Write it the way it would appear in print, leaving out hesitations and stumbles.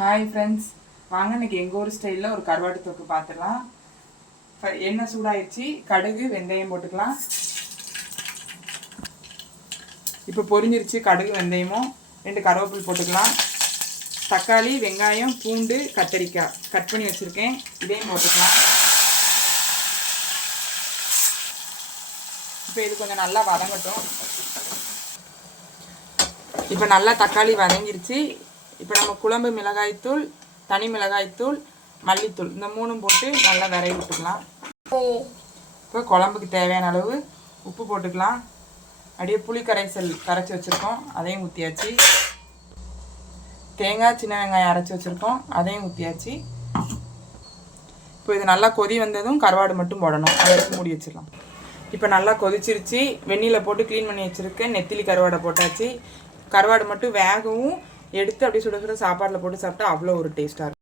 Hi friends, வாங்க இன்னைக்கு எங்கள் ஊர் ஸ்டைலில் ஒரு கருவாட்டு தொக்கு பார்த்துடலாம். எண்ணெய் சூடாயிடுச்சு, கடுகு வெந்தயம் போட்டுக்கலாம். இப்போ பொரிஞ்சிருச்சு கடுகு வெந்தயமும். 2 கருவேப்பிலை போட்டுக்கலாம். தக்காளி வெங்காயம் பூண்டு கத்தரிக்காய் கட் பண்ணி வச்சுருக்கேன், இதையும் போட்டுக்கலாம். இப்போ இது கொஞ்சம் நல்லா வதங்கட்டும். இப்போ நல்லா தக்காளி வதங்கிருச்சு. இப்போ நம்ம குழம்பு மிளகாய்த்தூள், தனி மிளகாய்த்தூள், மல்லித்தூள் இந்த 3ம் போட்டு நல்லா விரைவி விட்டுக்கலாம். இப்போ குழம்புக்கு தேவையான அளவு உப்பு போட்டுக்கலாம். அப்படியே புளி கரைசல் கரைச்சி வச்சுருக்கோம், அதையும் ஊற்றியாச்சு. தேங்காய் சின்ன வெங்காயம் அரைச்சி வச்சுருக்கோம், அதையும் ஊற்றியாச்சு. இப்போ இது நல்லா கொதி வந்ததும் கருவாடு மட்டும் போடணும், அதை எடுத்து மூடி வச்சிடலாம். இப்போ நல்லா கொதிச்சிருச்சு. வெந்நீரில் போட்டு க்ளீன் பண்ணி வச்சுருக்கேன். நெத்திலி கருவாடை போட்டாச்சு. கருவாடு மட்டும் வேகவும் எடுத்து அப்படியே சுட சுட சாப்பாட்டில் போட்டு சாப்பிட்டா அவ்வளோ ஒரு டேஸ்ட்டாக இருக்கும்.